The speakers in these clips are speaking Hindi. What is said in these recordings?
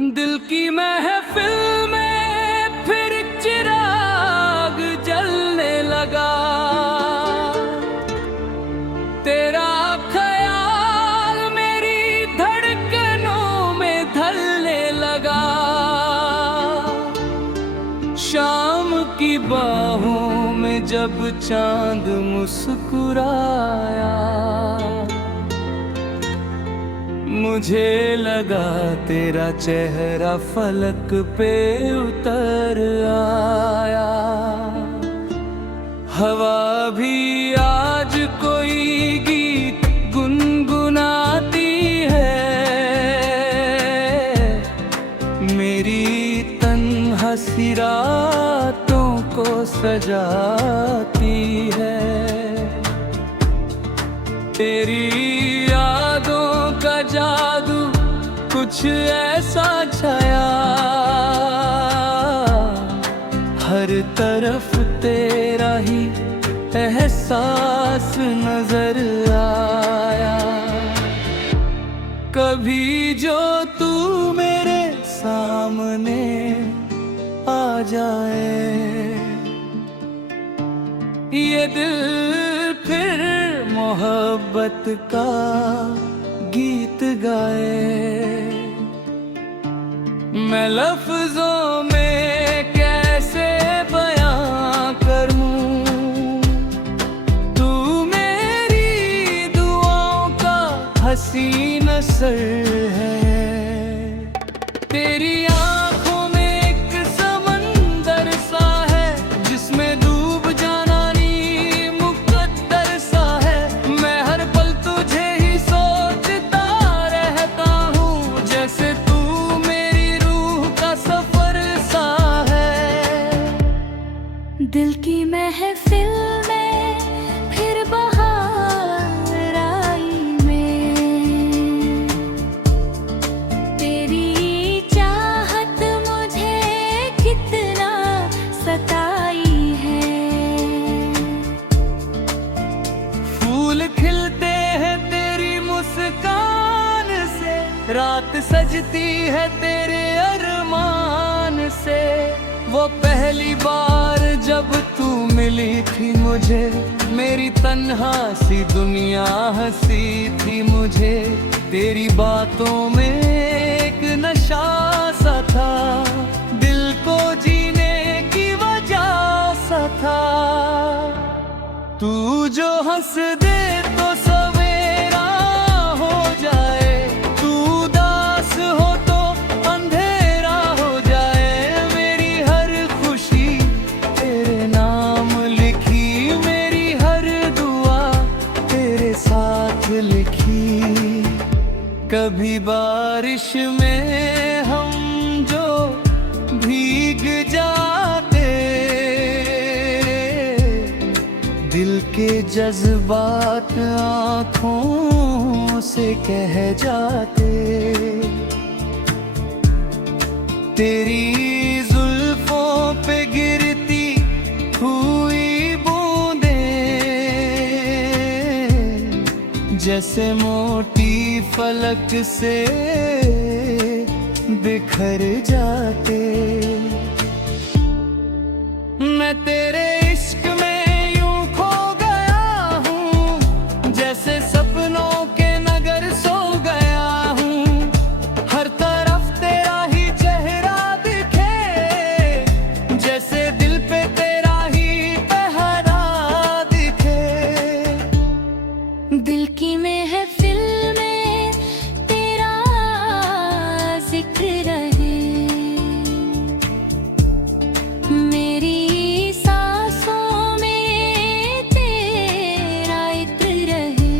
दिल की महफिल में फिर चिराग जलने लगा। तेरा ख्याल मेरी धड़कनों में ढलने लगा। शाम की बाहों में जब चांद मुस्कुराया, मुझे लगा तेरा चेहरा फलक पे उतर आया। हवा भी आज कोई गीत गुनगुनाती है, मेरी तन्हा सी रातों को सजाती है। तेरी यादों का जादू कुछ ऐसा छाया, हर तरफ तेरा ही एहसास नजर आया। कभी जो तू मेरे सामने आ जाए, ये दिल फिर मोहब्बत का गीत गाए। मैं लफ्जों में कैसे बयां करूं, तू मेरी दुआओं का हसीन असर है। तेरी आंखों में एक समंदर सा है, जिसमें डूब जाना मुकद्दर सा है। मैं हर पल तुझे ही सोचता रहता हूँ, जैसे तू मेरी रूह का सफर सा है। दिल की महफिल में फिर बहार आई मैं, तेरी चाहत मुझे कितना सताई है। फूल खिलते हैं तेरी मुस्कान से, रात सजती है तेरे अरमान से। वो पहली बार जब तू मिली थी मुझे, मेरी तन्हा सी दुनिया हंसी थी मुझे। तेरी बातों में एक नशा सा था, दिल को जीने की वजह सा था। तू जो हंस दे तो सवेरा हो जाए, तू उदास हो तो अंधेरा हो जाए। मेरी हर खुशी तेरे नाम लिखी, मेरी हर दुआ तेरे साथ लिखी। कभी बारिश में हम जो भीग जाते, दिल के जज्बात आँखों से कह जाते। तेरी जुल्फों पे गिरती हुई बूंदें, जैसे मोटी फलक से बिखर जाते। मैं तेरे इश्क में यूं खो गया हूँ, जैसे सपनों के नगर सो गया हूँ। हर तरफ तेरा ही चेहरा दिखे, जैसे दिल पे तेरा ही पहरा दिखे। दिल की महफिल में तेरा जिक्र रहे, मेरी सांसों में तेरा इत्र रहे।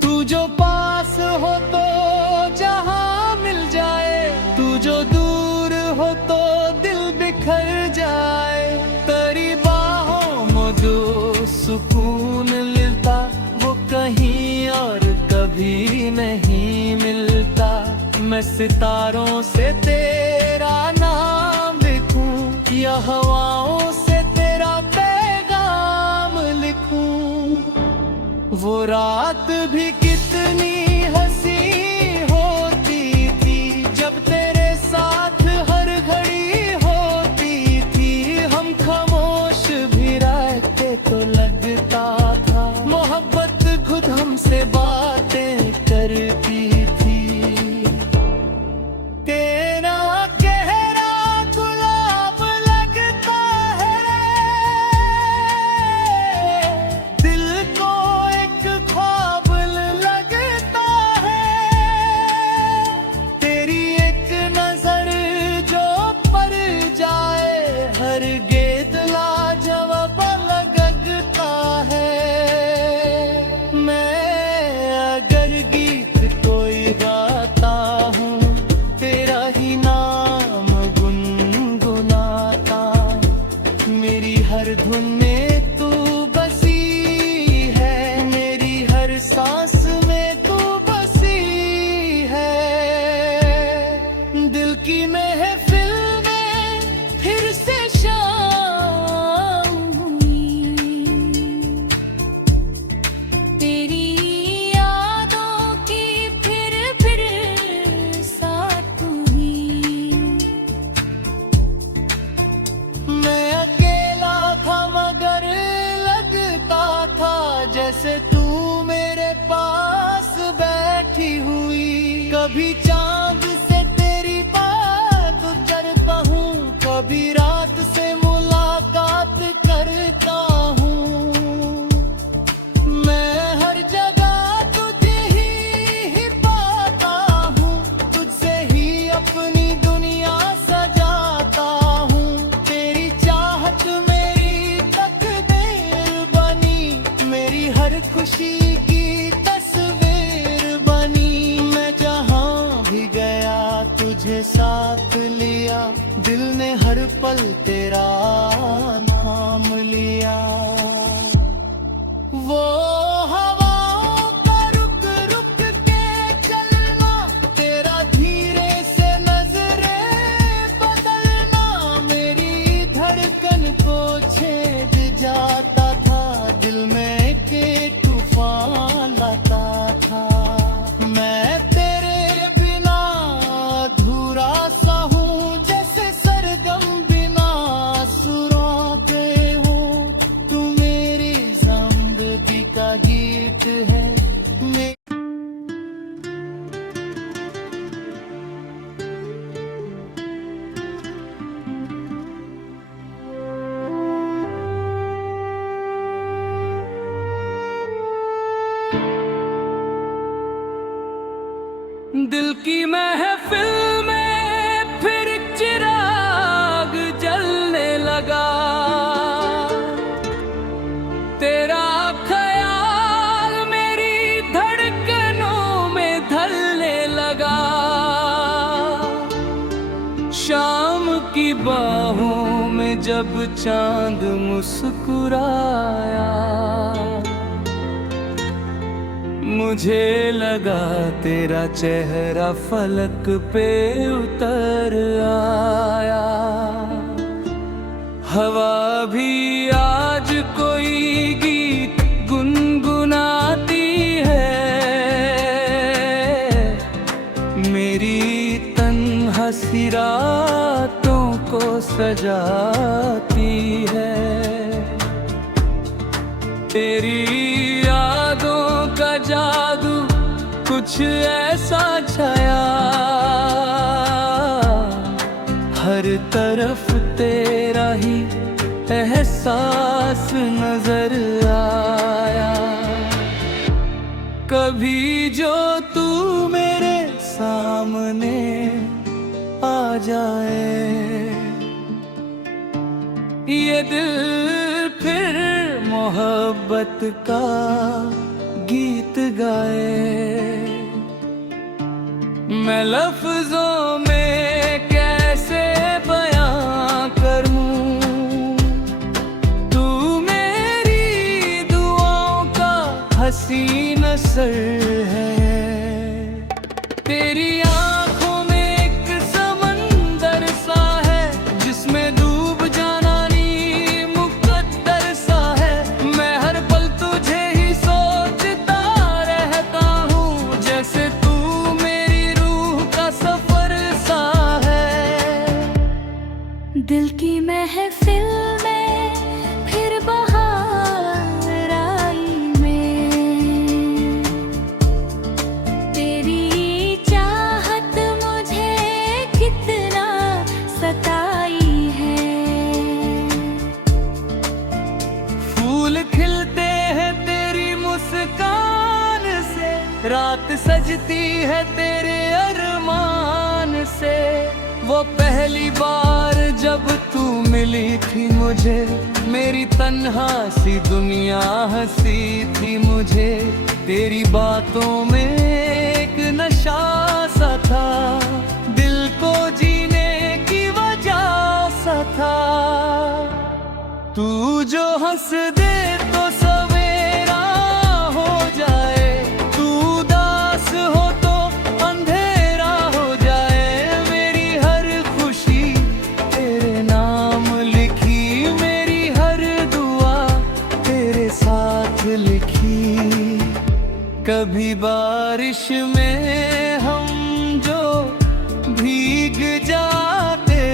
तू जो पास हो तो जहां मिल जाए, तू जो दूर हो तो दिल बिखर जाए। तेरी बाहों में जो सुकून मिलता, वो कहीं और कभी नहीं मिलता। मैं सितारों से तेरा नाम लिखूं, या हवाओं से तेरा पैगाम लिखूं। वो रात भी कितनी हंसी से बातें करती थी। तेरा चेहरा गुलाब लगता है, दिल को एक ख्वाब लगता है। तेरी एक नजर जो पर जाए, हर गेंद लाजवाब लगता है। मैं अगर गीत कोई गाता हूँ, तेरा ही नाम गुनगुनाता। मेरी हर धुन में तू बसी है, मेरी हर सांस में तू बसी है। दिल की महफिल में फिर से शाम हुई, तेरी यादों की फिर साथ हुई। मैं अकेला था मगर लगता था जैसे तू मेरे पास बैठी हुई। कभी चांद से तेरी बात करता हूँ, कभी रात से मुलाकात करता हूँ। मैं हर जगह तुझे ही पाता हूँ, तुझसे ही अपनी दुनिया सजाता हूँ। तेरी चाहत मेरी तकदीर बनी, मेरी हर खुशी की तस्वीर बनी। मैं जहाँ भी गया तुझे साथ लिया, दिल ने हर पल तेरा नाम लिया। वो हवाओं का रुक रुक के चलना, तेरा धीरे से नजरें बदलना, मेरी धड़कन को छेद जाता था, दिल में के तूफान लाता था। मैं तेरे बिना अधूरा सा हूँ, जैसे सरगम बिना सुरों के हूँ। तू मेरी जिंदगी का गीत है। दिल की महफिल में फिर चिराग जलने लगा, तेरा ख्याल मेरी धड़कनों में ढलने लगा। शाम की बाहों में जब चांद मुस्कुराया, मुझे लगा तेरा चेहरा फलक पे उतर आया। हवा भी आज कोई गीत गुनगुनाती है, मेरी तन्हासी रातों को सजाती है। तेरी यादों का जादू कुछ ऐसा छाया, हर तरफ तेरा ही एहसास नजर आया। कभी जो तू मेरे सामने आ जाए, ये दिल फिर मोहब्बत का गीत गाए। मैं लफ्जों में कैसे बयां करूं, तू मेरी दुआओं का हसीन असर है। तेरी आंखों में एक समंदर सा है, जिसमें डूब जाना नी मुकद्दर सा है। मैं हर पल तुझे ही सोचता रहता हूँ, जैसे तू मेरी रूह का सफर रात सजती है तेरे अरमान से। वो पहली बार जब तू मिली थी मुझे, मेरी तन्हा सी दुनिया हंसी थी मुझे। तेरी बातों में एक नशा सा था, दिल को जीने की वजह सा था। तू जो हंस दे तो सवेरा हो जाए, तू उदास हो तो अंधेरा हो जाए। मेरी हर खुशी तेरे नाम लिखी, मेरी हर दुआ तेरे साथ लिखी। कभी बारिश में हम जो भीग जाते,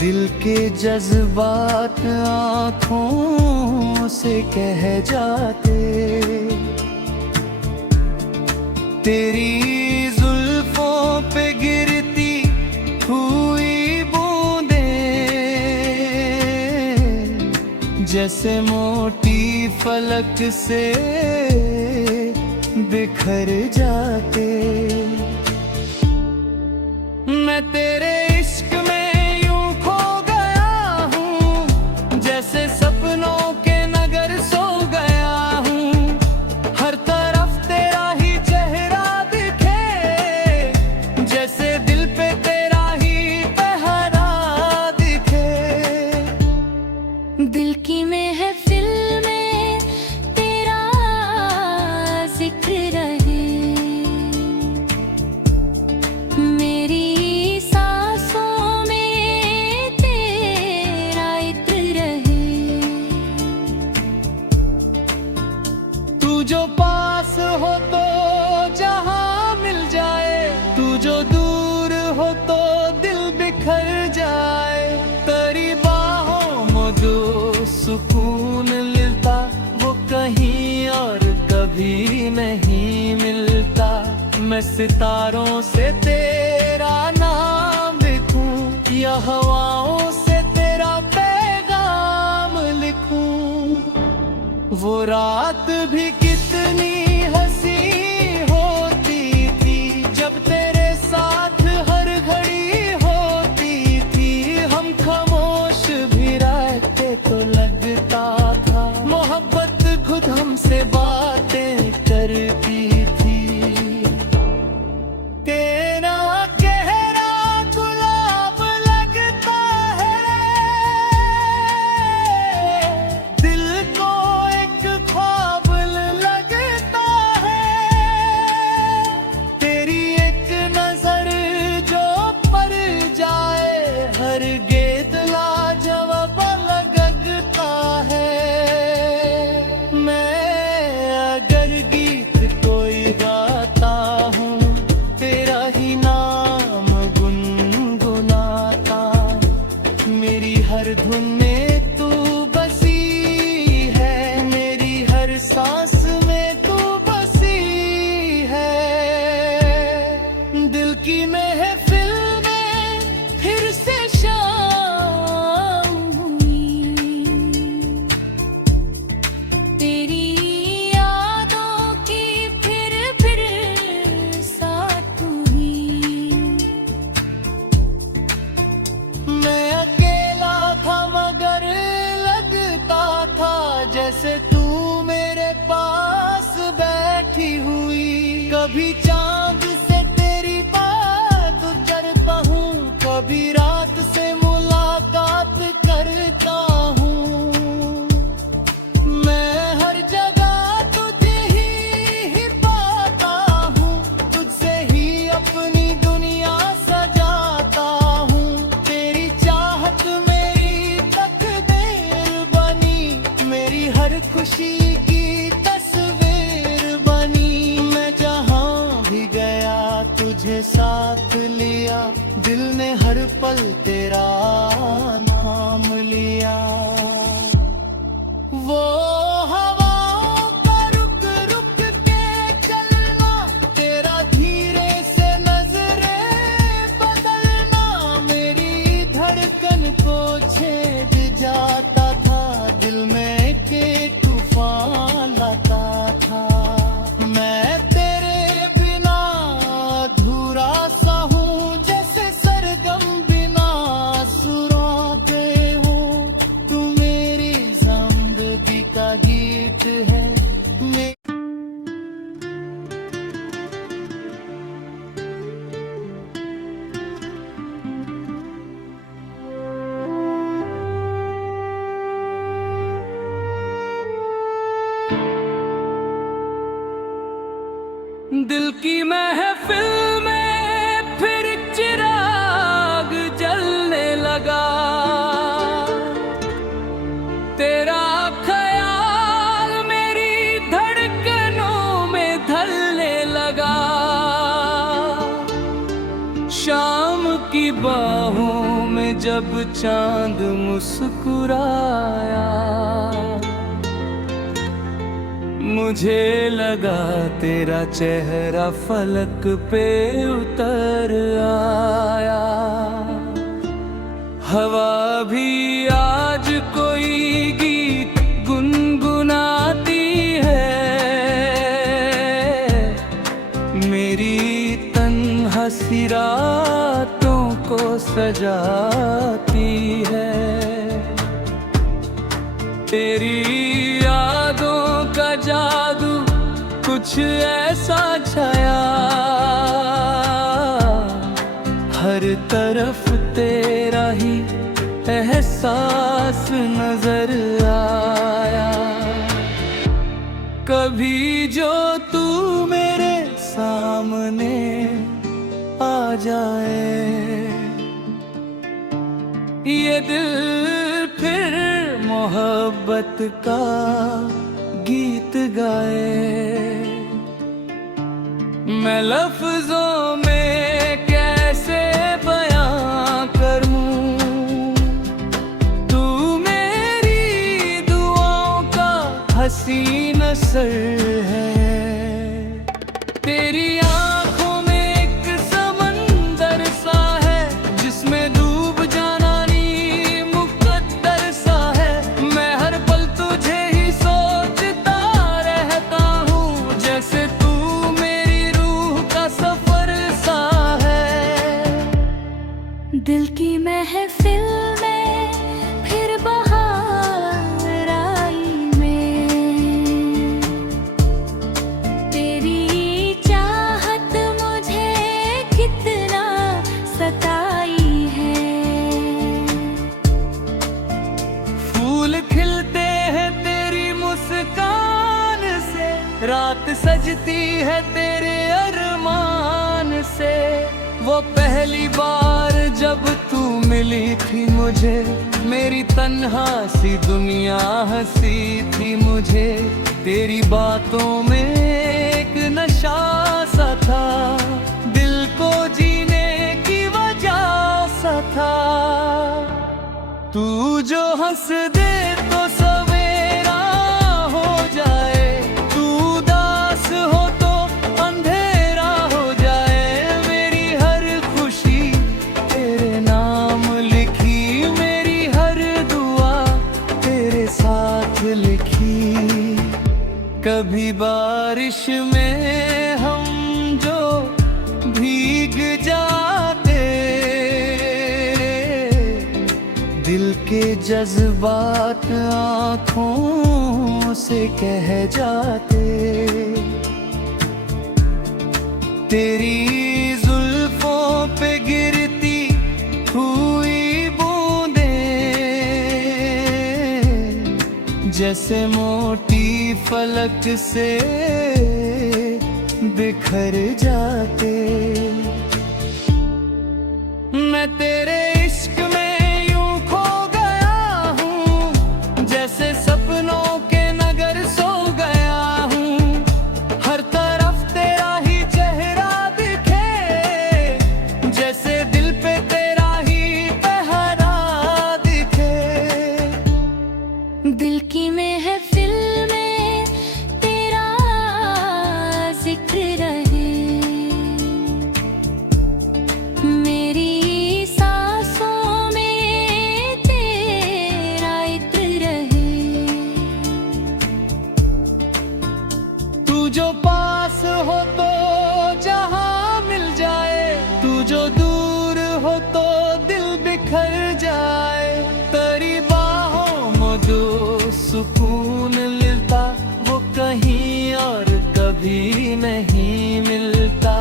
दिल के जज्बात आँखों से कह जाते। तेरी जुल्फों पे गिरती हुई बूंदें जैसे मोटी फलक से बिखर जाते। मैं तेरे इश्क में यूं खो गया हूँ, जैसे सपनों के नगर सो गया हूँ। हर तरफ तेरा ही चेहरा दिखे, जैसे दिल पे तेरा ही पहरा दिखे। दिल की महफिल में तेरा जिक्र रहे, मेरी सांसों में तेरा इत्र रहे। तू जो पास हो तो जहां मिल जाए, तू जो दूर हो तो दिल बिखर जाए। तेरी बाहों में जो सुकून मिलता, वो कहीं और कभी नहीं मिलता। मैं सितारों से तेरा नाम लिखूं, या हवाओं से तेरा पैगाम लिखूं। वो रात भी कितनी हंसी होती थी, जब तेरे साथ हर घड़ी होती थी। हम खामोश भी रहते तो लगता था, मोहब्बत खुद हमसे बातें करती थी। तेरा चेहरा गुलाब लगता है, दिल को एक ख्वाब लगता है। तेरी एक नजर जो पर जाए, हर गेत लाजवाब लगता है। मैं अगर गीत कोई गाता हूँ, तेरा ही नाम गुनगुनाता। मेरी हर धुन में तू बसी है, मेरी हर सांस में तू बसी है। दिल की महफिल में फिर से शाम हुई, तेरी यादों की फिर साथ हुई। मैं अकेला था मगर लगता था, जैसे तू मेरे पास बैठी हुई। कभी चांद से तेरी बात करता हूँ, कभी रात से मुलाकात करता हूँ। मैं हर जगह तुझे ही पाता हूँ, तुझसे ही अपनी दुनिया सजाता हूँ। तेरी चाहत मेरी तकदीर बनी, मेरी हर खुशी की तस्वीर बनी। मैं जहाँ भी गया तुझे साथ लिया, दिल ने हर पल तेरा नाम लिया। वो हवाओं का रुक रुक के चलना, तेरा धीरे से नजरें बदलना, मेरी धड़कन को छेद जाता था, दिल में के तूफान लाता दिल की महफिल में फिर चिराग जलने लगा, तेरा ख्याल मेरी धड़कनों में ढलने लगा। शाम की बाहों में जब चांद मुस्कुराया, मुझे लगा तेरा चेहरा फलक पे उतर आया। हवा भी आज कोई गीत गुनगुनाती है, मेरी तन्हा सी रातों को सजाती है। तेरी यादों का जादू कुछ ऐसा छाया, हर तरफ तेरा ही एहसास नजर आया। कभी जो तू मेरे सामने आ जाए, ये दिल फिर मोहब्बत का गीत गाए। मैं लफ्जों में कैसे बयां करूं, तू मेरी दुआओं का हसीन असर है। तेरी आंखों में एक समंदर सा है, जिसमें डूब जाना नी मुकद्दर सा है। मैं हर पल तुझे ही सोचता रहता हूँ, जैसे तू मेरी रूह का सफर सा है। दिल की महफिल में फिर बहार आई मैं, तेरी चाहत मुझे कितना सताई है। फूल खिलते हैं तेरी मुस्कान से, रात सजती है तेरे अरमान से। वो पहली बार जब तू मिली थी मुझे, मेरी तन्हा सी दुनिया हंसी थी मुझे। तेरी बातों में एक नशा सा था, दिल को जीने की वजह सा था। तू जो हंस दे तो सवेरा हो जाए, तू उदास हो तो अंधेरा हो जाए। मेरी हर खुशी तेरे नाम लिखी, मेरी हर दुआ तेरे साथ लिखी। कभी बारिश में हम जो भीग जाते, दिल के जज्बात आँखों से कह जाते। तेरी जुल्फों पे गिरती हुई बूंदें, जैसे मोटी फलक से बिखर जाते। मैं तेरे इश्क में यूं खो गया हूँ, जैसे सपनों के नगर सो गया हूँ। हर तरफ तेरा ही चेहरा दिखे, जैसे दिल पे तेरा ही पहरा दिखे। दिल की महफिल में तेरा जिक्र रहे, मेरी सांसों में तेरा इत्र रहे। तू जो पास हो तो जहां मिल जाए, तू जो दूर हो तो दिल बिखर जाए। तेरी बाहों में जो सुकून मिलता, वो कहीं और कभी नहीं मिलता।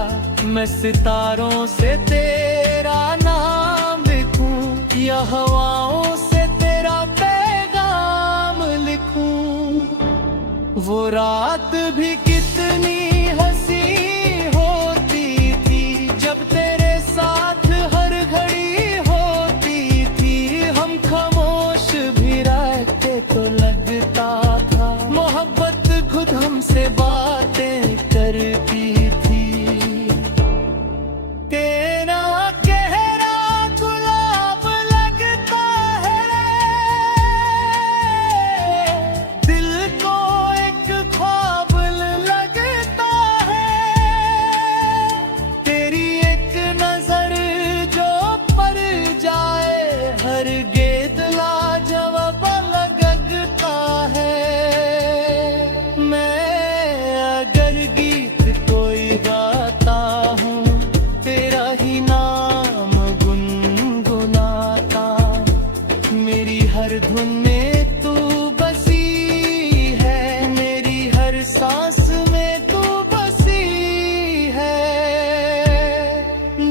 मैं सितारों से तेरा नाम लिखूं, या हवाओं से तेरा पैगाम लिखूं। वो रात भी कितनी हसीन से बातें करती थी। तेरा चेहरा गुलाब लगता है, दिल को एक ख्वाब लगता है। तेरी एक नजर जो पड़ जाए, हर गेंद लाजवाब लगता है। मैं अगर गीत कोई गाता हूँ, तेरा ही नाम गुनगुनाता। मेरी हर धुन में तू बसी है, मेरी हर सांस में तू बसी है।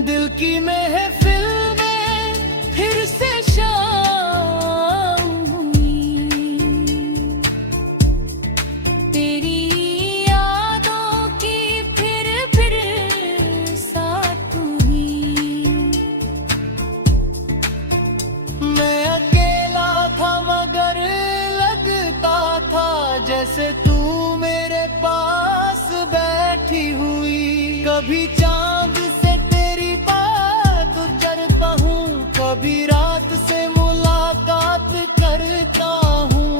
दिल की महफिल में फिर से शाम हुई, तेरी यादों की फिर साथ हुई। मैं अकेला था मगर लगता था जैसे तू मेरे पास बैठी हुई। कभी चांद से तेरी बात करता हूँ, कभी रात से मुलाकात करता हूँ।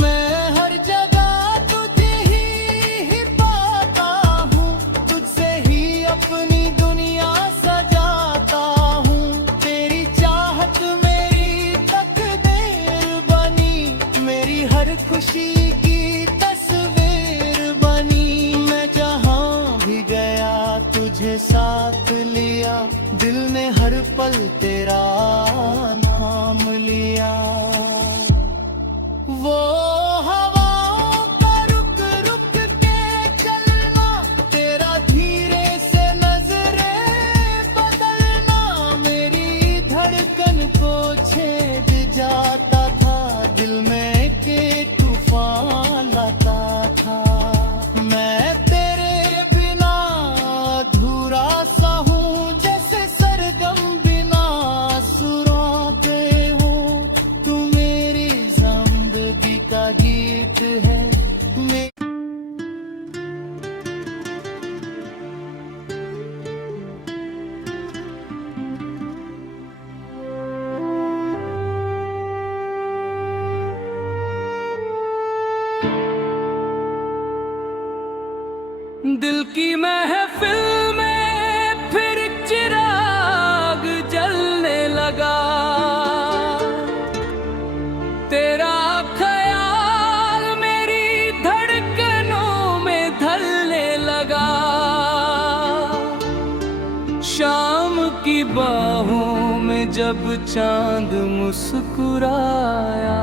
मैं हर जगह तुझे ही पाता हूँ, तुझसे ही अपनी दुनिया सजाता हूँ। तेरी चाहत मेरी तकदीर बनी, मेरी हर खुशी की तस्वीर बनी। मैं जहाँ भी गया तुझे साथ लिया, दिल ने हर पल तेरा नाम लिया। वो हवाओं का रुक रुक के चलना, तेरा धीरे से नजरें बदलना, मेरी धड़कन को छेद जाता था, दिल में के तूफान लाता था। मैं तेरे बिना अधूरा सा हूँ, जैसे सरगम बिना सुरों के हूँ। तू मेरी जिंदगी का गीत है। दिल की महफिल में फिर चिराग जलने लगा, तेरा ख्याल मेरी धड़कनों में ढलने लगा। शाम की बाहों में जब चांद मुस्कुराया,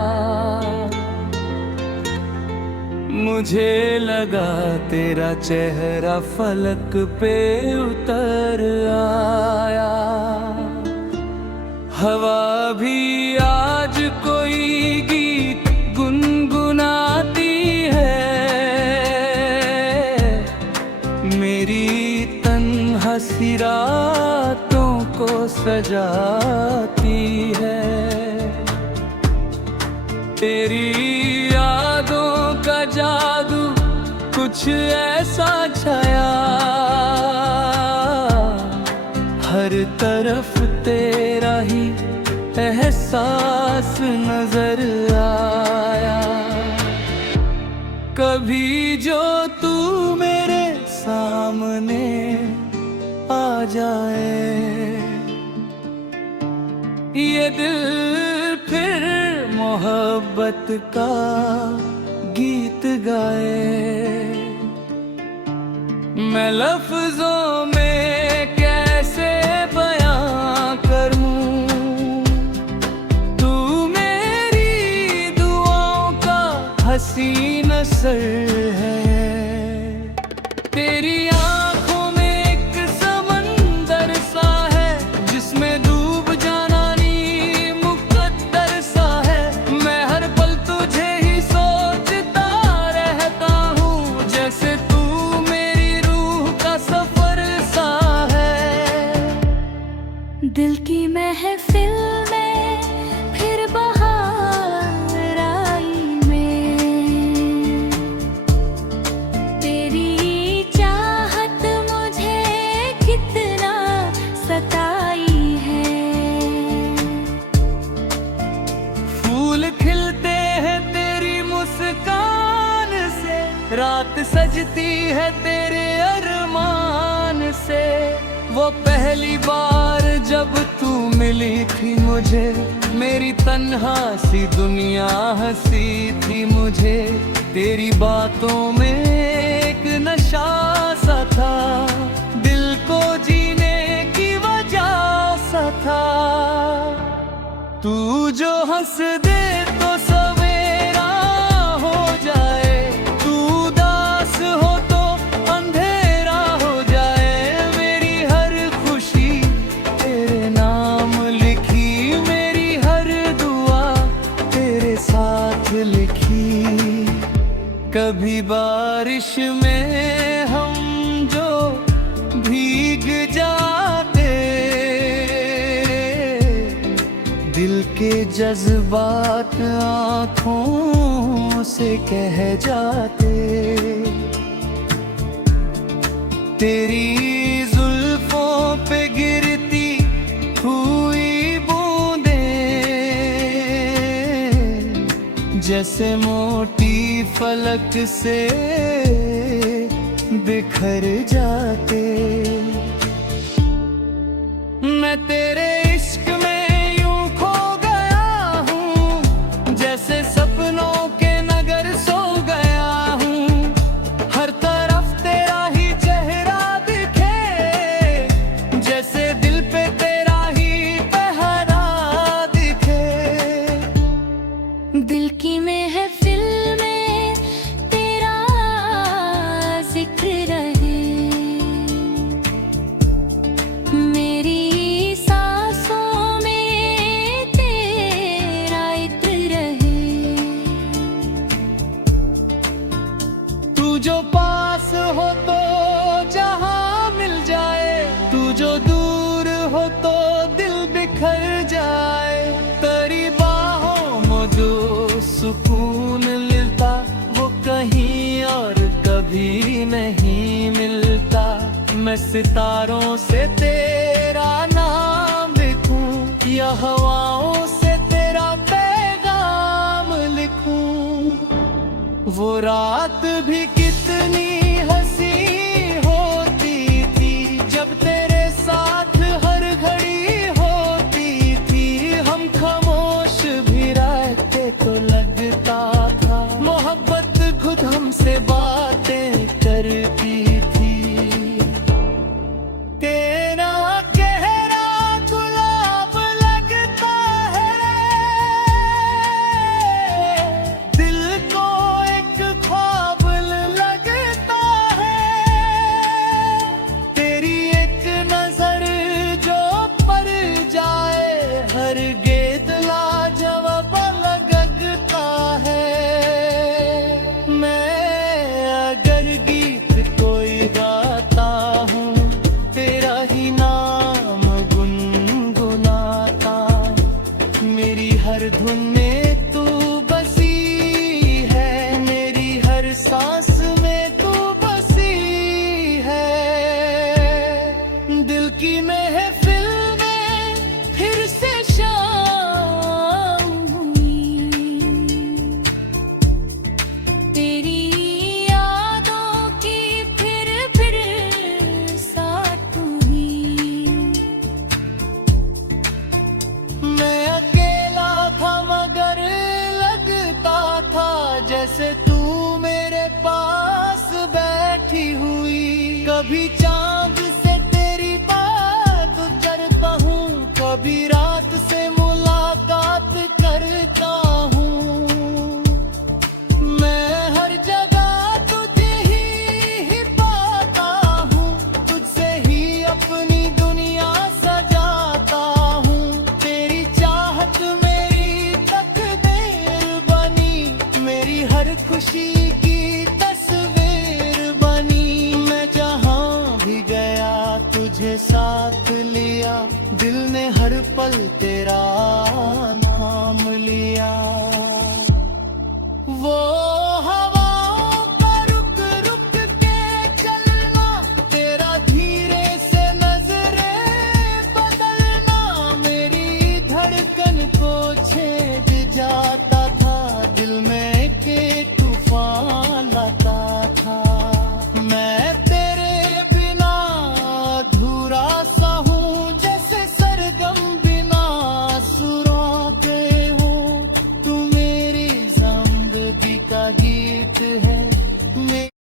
मुझे लगा तेरा चेहरा फलक पे उतर आया। हवा भी आज कोई गीत गुनगुनाती है, मेरी तन्हा सी रातों को सजाती है। तेरी यादों का जादू कुछ ऐसा छाया, हर तरफ तेरा ही एहसास नजर आया। कभी जो तू मेरे सामने आ जाए, ये दिल फिर मोहब्बत का गीत गाए। मैं लफ्जों में कैसे बयां करूं, तू मेरी दुआओं का हसीन असर है। तेरी आंखों में एक समंदर सा है, जिसमें डूब जाना नी मुकद्दर सा है। मैं हर पल तुझे ही सोचता रहता हूँ, जैसे तू मेरी रूह का सफर सा है। दिल की महफिल में फिर बहार आई में, रात सजती है तेरे अरमान से। वो पहली बार जब तू मिली थी मुझे, मेरी तन्हा सी दुनिया हंसी थी मुझे। तेरी बातों में एक नशा सा था, दिल को जीने की वजह सा था। तू जो हंस दे तो सवेरा हो जाए, तू उदास हो तो अंधेरा हो जाए। मेरी हर खुशी तेरे नाम लिखी, मेरी हर दुआ तेरे साथ लिखी। कभी बारिश में हम जो भीग जाते, दिल के जज्बात आँखों से कह जाते। तेरी जुल्फों पे गिरती हुई बूंदें जैसे मोटी फलक से बिखर जाते। मैं तेरे इश्क में यूं खो गया हूँ, जैसे सपनों के नगर सो गया हूँ। हर तरफ तेरा ही चेहरा दिखे, जैसे दिल पे तेरा ही पहरा दिखे। दिल की महफिल में तेरा जिक्र रहे, मेरी सांसों में तेरा इत्र रहे। तू जो पास हो तो जहां मिल जाए, तू जो दूर हो तो दिल बिखर जाए। तेरी बाहों में जो सुकून मिलता, वो कहीं और कभी नहीं मिलता। मैं सितारों से तेरा नाम लिखूं या हवाओं से तेरा पैगाम लिखूं। वो रात भी कितनी हंसी होती थी, जब तेरे साथ हर घड़ी होती थी। हम खामोश भी रहते तो लगता था, मोहब्बत खुद हमसे बातें करती थी। तेरा चेहरा गुलाब लगता है, दिल को एक ख्वाब लगता है। तेरी एक नजर जो पड़ जाए, हर गेंद लाजवाब लगता है। मैं अगर गीत कोई गाता हूँ, तेरा ही नाम गुनगुनाता। मेरी हर धुन में तू बसी है, मेरी हर सांस में तू बसी है। दिल की महफिल में फिर से शाम हुई, तेरी यादों की फिर साथ हुई। मैं अकेला था मगर लगता था, जैसे तू मेरे पास बैठी हुई। कभी चांद से तेरी बात करता हूँ, कभी रात से मुलाकात करता हूँ। मैं हर जगह तुझे ही पाता हूँ, तुझसे ही अपनी दुनिया सजाता हूँ। तेरी चाहत मेरी तकदीर बनी, मेरी हर खुशी की तस्वीर बनी। मैं जहाँ भी गया तुझे साथ लिया, दिल ने हर पल तेरा नाम लिया। वो